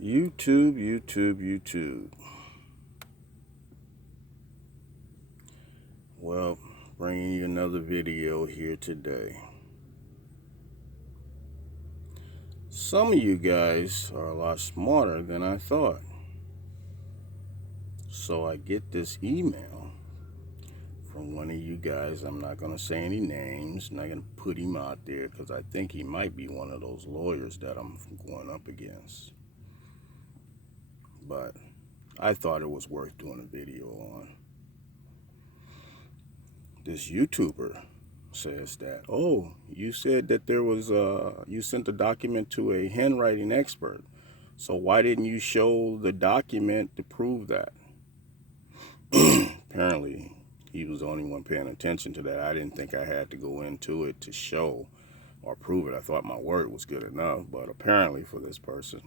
YouTube. Well, bringing you another video here today. Some of you guys are a lot smarter than I thought. So I get this email from one of you guys. I'm not going to say any names. I'm not going to put him out there because I think he might be one of those lawyers that I'm going up against. But I thought it was worth doing a video on. This YouTuber says that, oh, you said that there was, you sent a document to a handwriting expert. So why didn't you show the document to prove that? Apparently, he was the only one paying attention to that. I didn't think I had to go into it to show or prove it. I thought my word was good enough, but apparently for this person,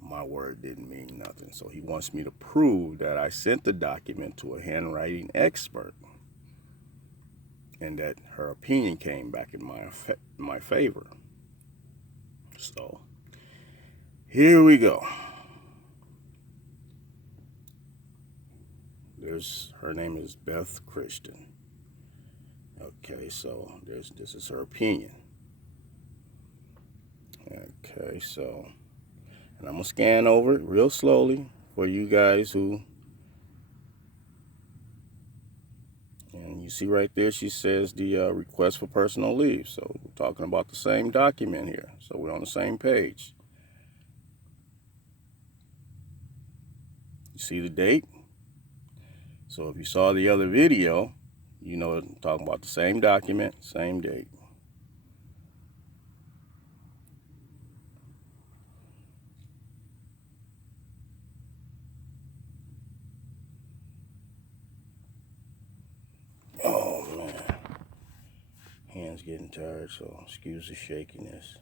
my word didn't mean nothing. So he wants me to prove that I sent the document to a handwriting expert and that her opinion came back in my favor. So here we go. Her name is Beth Christian. Okay, so this is her opinion. Okay, so, and I'm gonna scan over it real slowly for you guys who, and you see right there, she says the request for personal leave. So we're talking about the same document here. So we're on the same page. You see the date? So if you saw the other video, you know I'm talking about the same document, same date. Oh man, hands getting tired, so excuse the shakiness.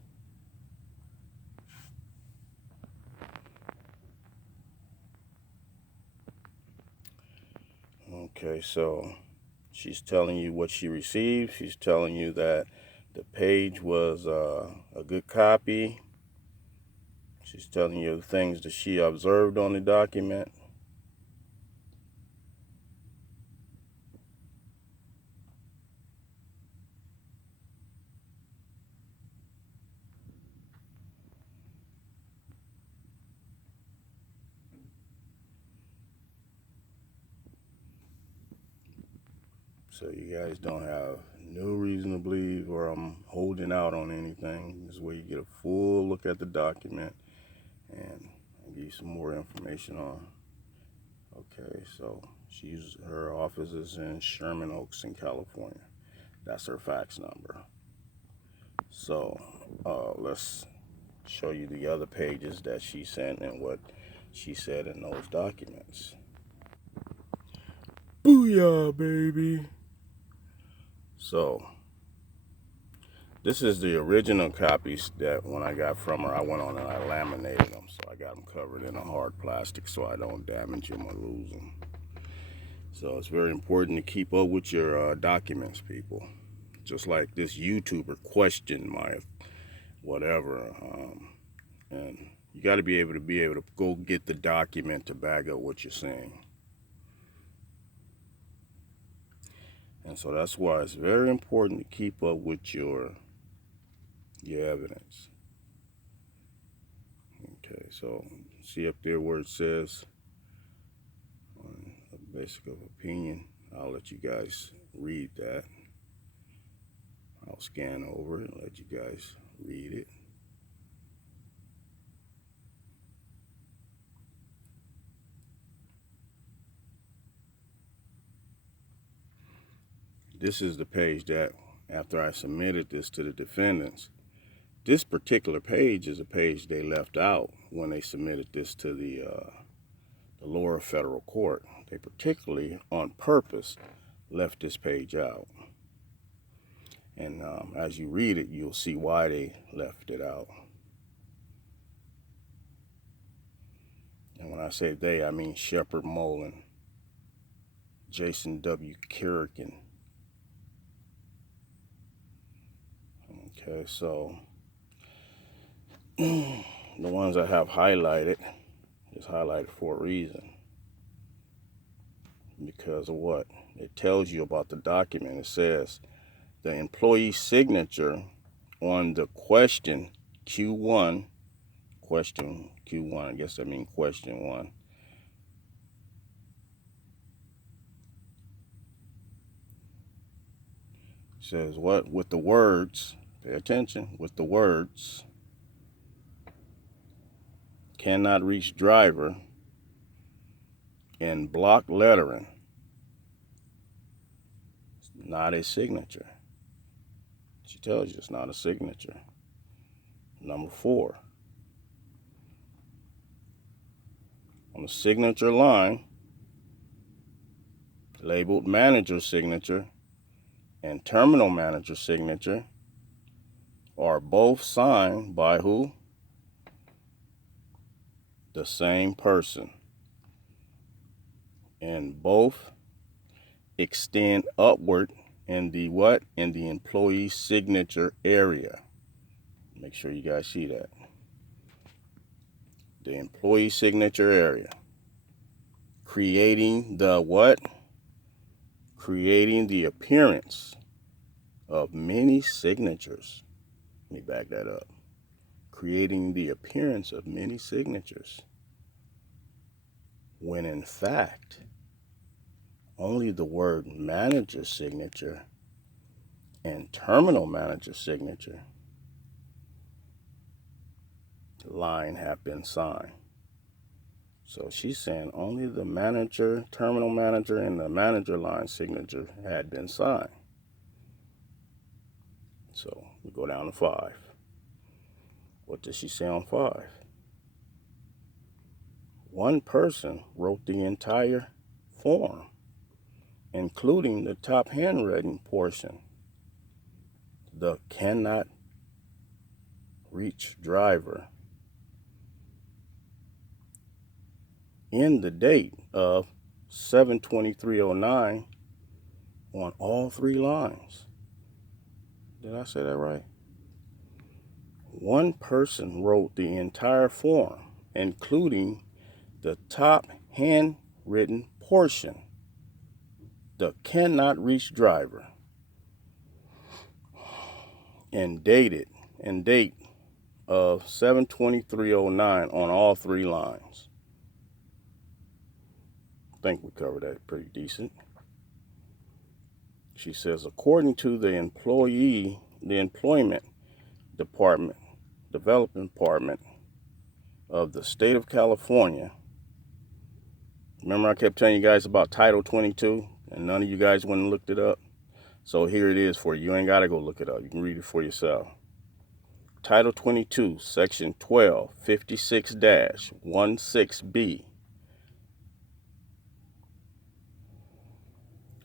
Okay, so she's telling you what she received. She's telling you that the page was a good copy. She's telling you the things that she observed on the document. So you guys don't have no reason to believe or I'm holding out on anything. This is where you get a full look at the document and I'll give you some more information on. Okay, so her office is in Sherman Oaks in California. That's her fax number. So let's show you the other pages that she sent and what she said in those documents. Booyah, baby. So this is the original copies that when I got from her, I went on and I laminated them. So I got them covered in a hard plastic so I don't damage them or lose them. So it's very important to keep up with your documents, people. Just like this YouTuber questioned my whatever. And you got to be able to go get the document to back up what you're saying. And so that's why it's very important to keep up with your evidence. Okay, so see up there where it says on a basic of opinion. I'll let you guys read that. I'll scan over it and let you guys read it. This is the page that after I submitted this to the defendants, this particular page is a page they left out when they submitted this to the lower federal court. They particularly, on purpose, left this page out. And as you read it, you'll see why they left it out. And when I say they, I mean Shepard Mullen, Jason W. Kerrigan. Okay, so the ones I have highlighted is highlighted for a reason. Because of what? It tells you about the document. It says the employee signature on the question Q1, I guess that means question 1. It says what? With the words, pay attention, with the words, cannot reach driver in block lettering. It's not a signature. She tells you it's not a signature. Number 4. On the signature line, labeled manager signature and terminal manager signature are both signed by who? The same person. And both extend upward in the what? In the employee signature area. Make sure you guys see that. The employee signature area. Creating the what? Creating the appearance of many signatures. Let me back that up. Creating the appearance of many signatures. When in fact, only the word manager signature and terminal manager signature line have been signed. So she's saying only the manager, terminal manager, and the manager line signature had been signed. So we go down to 5. What does she say on 5? One person wrote the entire form, including the top handwriting portion. The cannot reach driver in the date of 7/23/09 on all 3 lines. Did I say that right? One person wrote the entire form, including the top handwritten portion. The cannot reach driver. And date of 7/23/09 on all 3 lines. I think we covered that pretty decent. She says, according to the employment development department of the state of California. Remember I kept telling you guys about Title 22 and none of you guys went and looked it up? So here it is for you. You ain't got to go look it up. You can read it for yourself. Title 22, Section 1256-16B.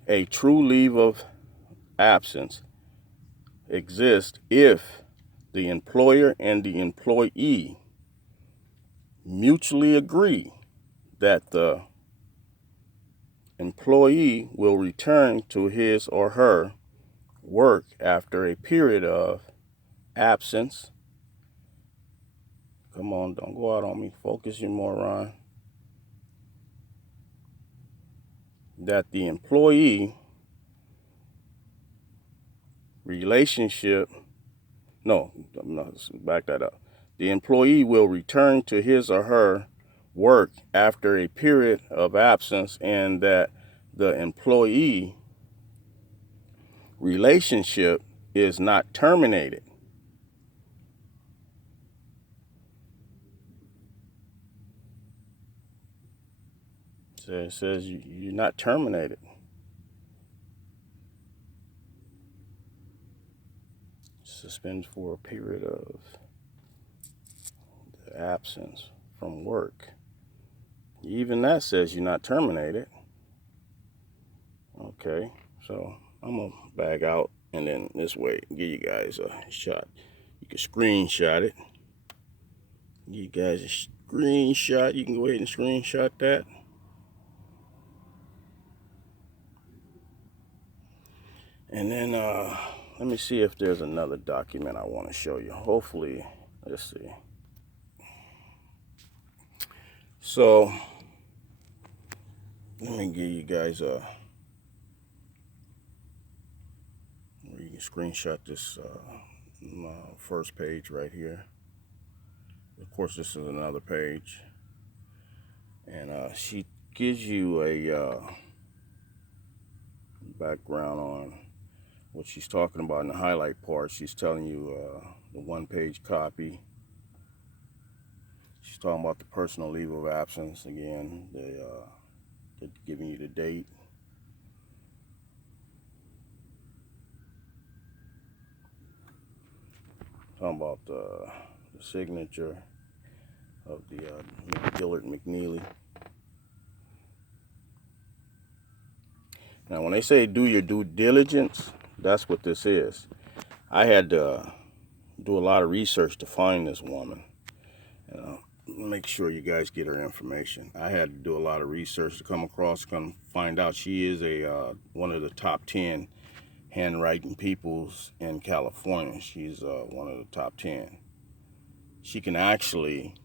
A true leave of absence exists if the employer and the employee mutually agree that the employee will return to his or her work after a period of absence. Come on, don't go out on me. Focus, you moron. That the employee relationship, no, back that up. The employee will return to his or her work after a period of absence and that the employee relationship is not terminated. So it says you're not terminated. Suspended for a period of absence from work. Even that says you're not terminated. Okay, so I'm gonna bag out and then this way give you guys a shot. You can screenshot it. Give you guys a screenshot. You can go ahead and screenshot that. And then let me see if there's another document I want to show you. Hopefully, let's see. So let me give you guys you can screenshot this first page right here. Of course, this is another page, and she gives you a background on what she's talking about in the highlight part. She's telling you the one-page copy. She's talking about the personal leave of absence again. They're giving you the date. Talking about the signature of the McNeeley. Now, when they say do your due diligence, that's what this is. I had to do a lot of research to find this woman. Make sure you guys get her information. I had to do a lot of research to come find out she is one of the top 10 handwriting peoples in California. She's one of the top 10. She can actually,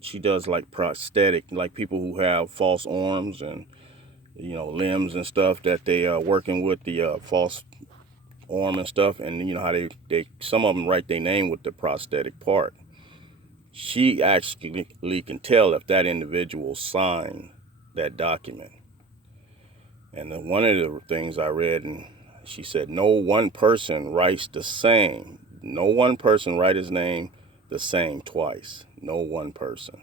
she does like prosthetic, like people who have false arms and limbs and stuff that they are working with the false arm and stuff, and you know how they some of them write their name with the prosthetic part. She actually can tell if that individual signed that document. And then one of the things I read, and she said, no one person writes the same. No one person write his name the same twice. No one person.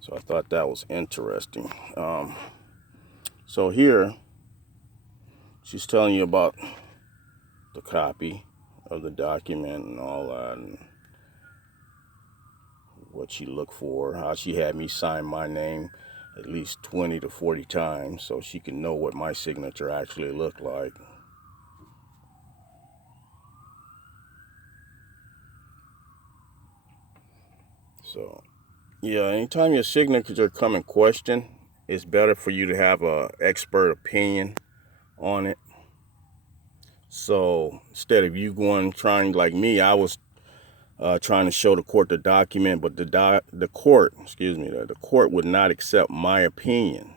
So I thought that was interesting. So here, she's telling you about the copy of the document and all that, and what she looked for, how she had me sign my name at least 20 to 40 times so she can know what my signature actually looked like. So, yeah, anytime your signature come in question, it's better for you to have an expert opinion on it. So instead of you trying like me, I was trying to show the court the document, but the court would not accept my opinion.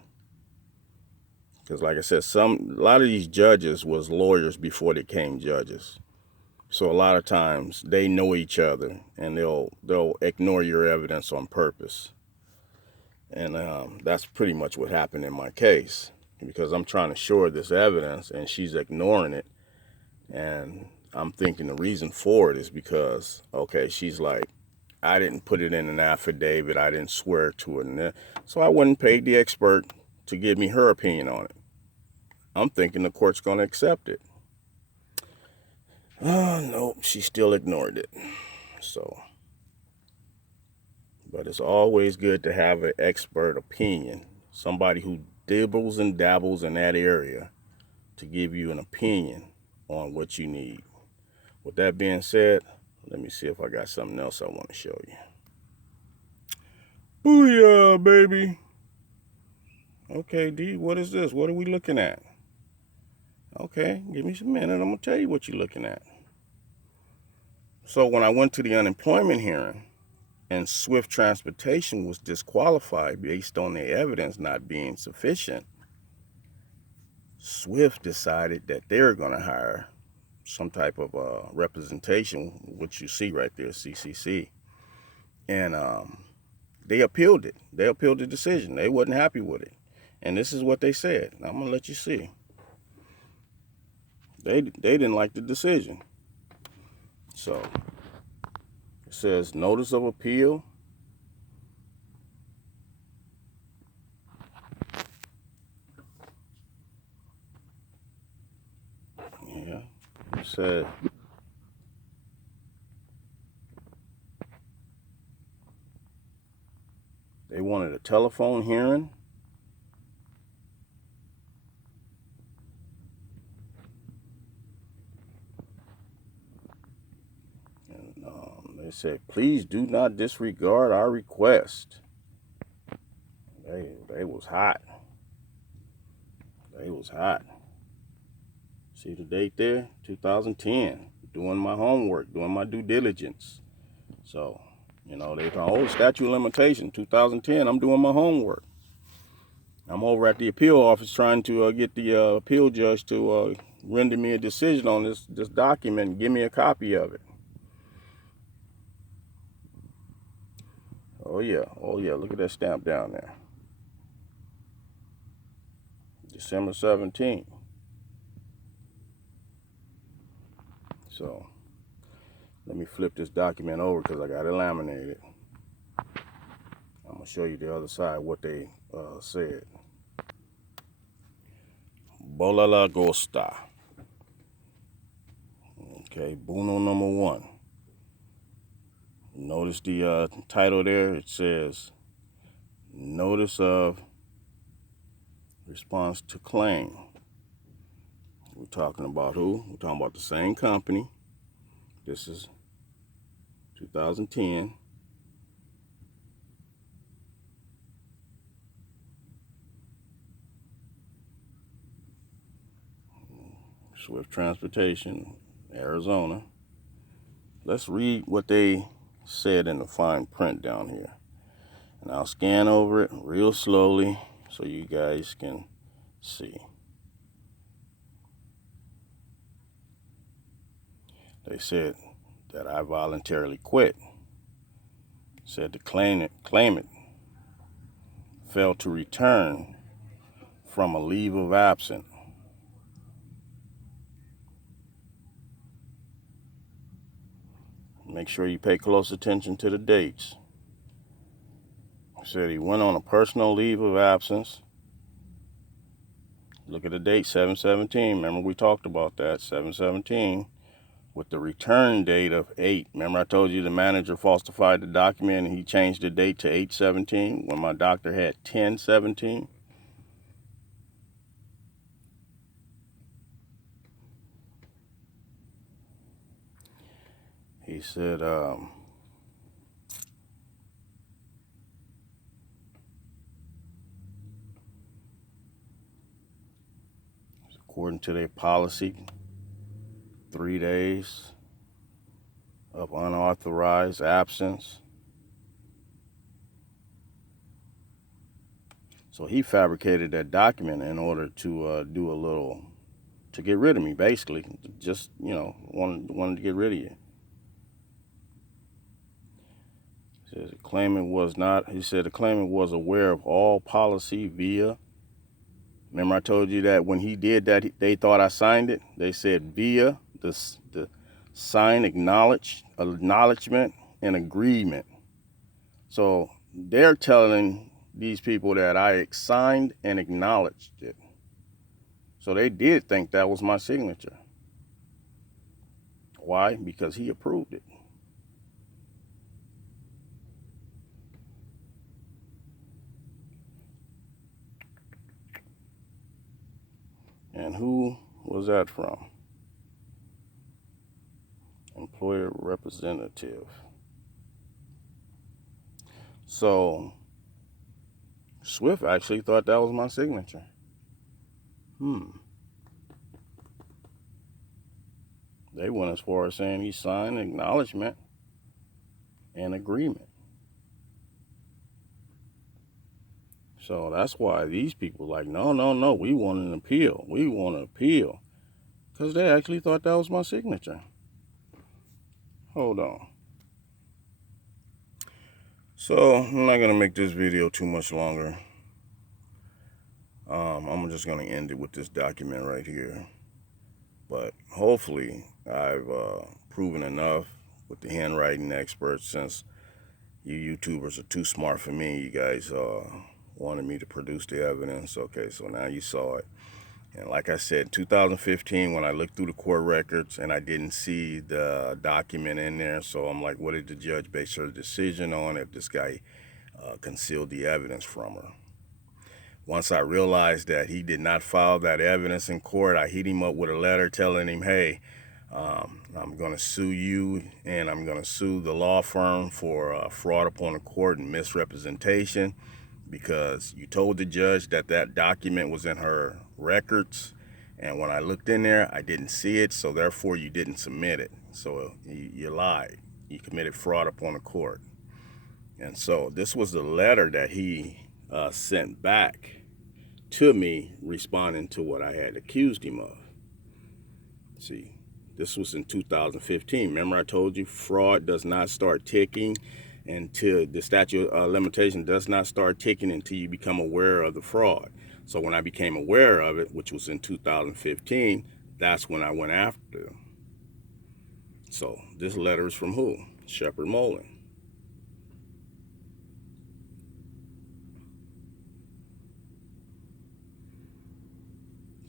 Because like I said, a lot of these judges was lawyers before they became judges. So a lot of times they know each other and they'll ignore your evidence on purpose. And that's pretty much what happened in my case, because I'm trying to show her this evidence and she's ignoring it. And I'm thinking the reason for it is because, okay, she's like, I didn't put it in an affidavit. I didn't swear to it. So I went and paid the expert to give me her opinion on it. I'm thinking the court's going to accept it. No, she still ignored it. So, but it's always good to have an expert opinion, somebody who dibbles and dabbles in that area to give you an opinion on what you need. With that being said, let me see if I got something else I want to show you. Booyah, baby. Okay, D, what is this? What are we looking at? Okay, give me some minute. I'm going to tell you what you're looking at. So when I went to the unemployment hearing and Swift Transportation was disqualified based on their evidence not being sufficient, Swift decided that they're going to hire some type of representation, which you see right there, CCC. And they appealed it. They appealed the decision. They wasn't happy with it. And this is what they said. I'm going to let you see. They didn't like the decision. So it says notice of appeal. Yeah. It said they wanted a telephone hearing. And they said, please do not disregard our request. They was hot. They was hot. See the date there? 2010. doing my homework, doing my due diligence. So, you know, they thought, oh, statute of limitation, 2010, I'm doing my homework. I'm over at the appeal office trying to get the appeal judge to render me a decision on this document and give me a copy of it. Oh yeah, look at that stamp down there. December 17th. So, let me flip this document over because I got it laminated. I'm going to show you the other side, what they said. Bola la Gosta. Okay, Buno number 1. Notice the title there. It says, Notice of Response to Claim. We're talking about who? We're talking about the same company. This is 2010. Swift Transportation, Arizona. Let's read what they said in the fine print down here. And I'll scan over it real slowly so you guys can see. They said that I voluntarily quit. Said the claimant failed to return from a leave of absence. Make sure you pay close attention to the dates. Said he went on a personal leave of absence. Look at the date, 7/17. Remember we talked about that, 7/17, with the return date of 8. Remember I told you the manager falsified the document and he changed the date to 8/17 when my doctor had 10/17. He said, according to their policy, 3 days of unauthorized absence. So he fabricated that document in order to do a little, to get rid of me, basically. Just, you know, wanted to get rid of you. He said the claimant was aware of all policy via. Remember I told you that when he did that, they thought I signed it. They said via the sign acknowledgement and agreement. So they're telling these people that I signed and acknowledged it. So they did think that was my signature. Why? Because he approved it. And who was that from? Employer representative. So Swift actually thought that was my signature. They went as far as saying he signed acknowledgement and agreement. So that's why these people like, no, we want an appeal. We want an appeal. Because they actually thought that was my signature. Hold on. So I'm not going to make this video too much longer. I'm just going to end it with this document right here. But hopefully I've proven enough with the handwriting experts, since you YouTubers are too smart for me. You guys wanted me to produce the evidence. Okay, so now you saw it. And like I said, 2015, when I looked through the court records and I didn't see the document in there, so I'm like, what did the judge base her decision on if this guy concealed the evidence from her? Once I realized that he did not file that evidence in court, I hit him up with a letter telling him, hey, I'm going to sue you, and I'm going to sue the law firm for fraud upon the court and misrepresentation, because you told the judge that that document was in her records And when I looked in there, I didn't see it, so therefore you didn't submit it. So you lied. You committed fraud upon the court. And so this was the letter that he sent back to me, responding to what I had accused him of. See, this was in 2015. Remember I told you fraud does not start ticking until the statute of limitation does not start ticking until you become aware of the fraud. So when I became aware of it, which was in 2015, that's when I went after them. So this letter is from who? Shepard Mullen.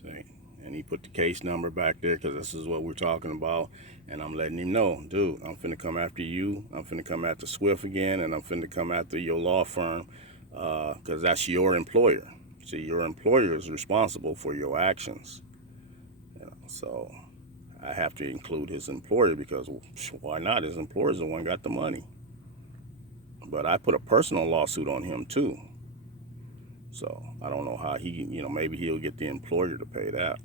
See? And he put the case number back there because this is what we're talking about. And I'm letting him know, dude, I'm finna come after you. I'm finna come after Swift again, and I'm finna come after your law firm because that's your employer. See, your employer is responsible for your actions. So I have to include his employer because why not? His employer's the one got the money. But I put a personal lawsuit on him too. So I don't know how he, maybe he'll get the employer to pay that.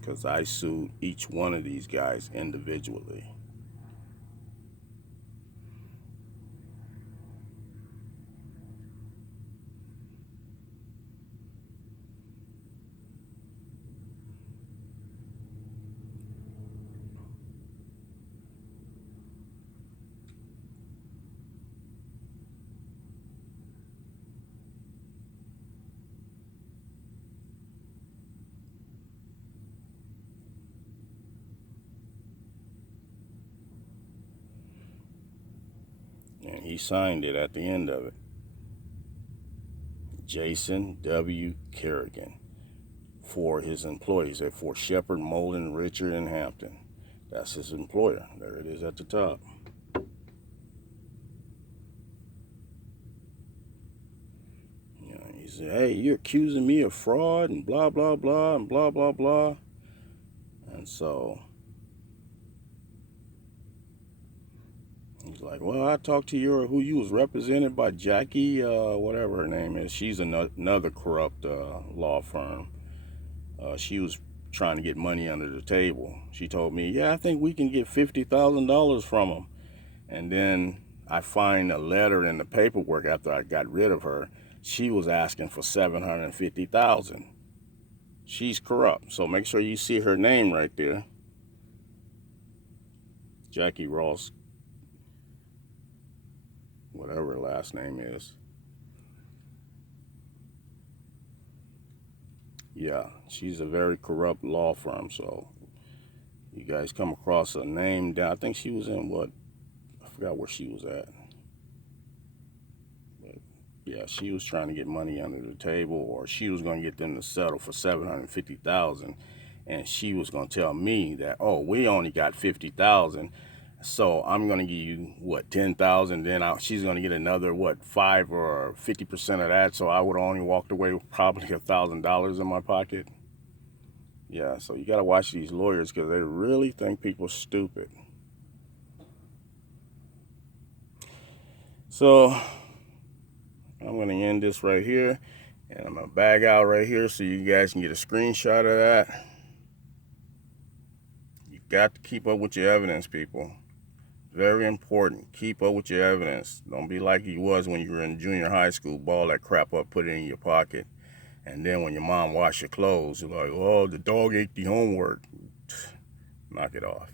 Because I sued each one of these guys individually. And he signed it at the end of it. Jason W. Kerrigan for his employees, for Shepard, Mullen, Richard, and Hampton. That's his employer. There it is at the top. He said, hey, you're accusing me of fraud and blah, blah, blah, and blah, blah, blah. And so he's like, well, I talked to who you was represented by Jackie, whatever her name is. She's another corrupt law firm. She was trying to get money under the table. She told me, yeah, I think we can get $50,000 from them. And then I find a letter in the paperwork after I got rid of her. She was asking for $750,000. She's corrupt. So make sure you see her name right there. Jackie Ross, whatever her last name is. Yeah, she's a very corrupt law firm. So you guys come across a name down. I think she was in I forgot where she was at. But yeah, she was trying to get money under the table, or she was going to get them to settle for $750,000, and she was going to tell me that, oh, we only got $50,000. So I'm going to give you, $10,000. Then she's going to get another, 5 or 50% of that. So I would have only walked away with probably $1,000 in my pocket. Yeah, so you got to watch these lawyers because they really think people are stupid. So I'm going to end this right here. And I'm going to bag out right here so you guys can get a screenshot of that. You got to keep up with your evidence, people. Very important. Keep up with your evidence. Don't be like you was when you were in junior high school. Ball that crap up, put it in your pocket. And then when your mom washed your clothes, you're like, oh, the dog ate the homework. Knock it off.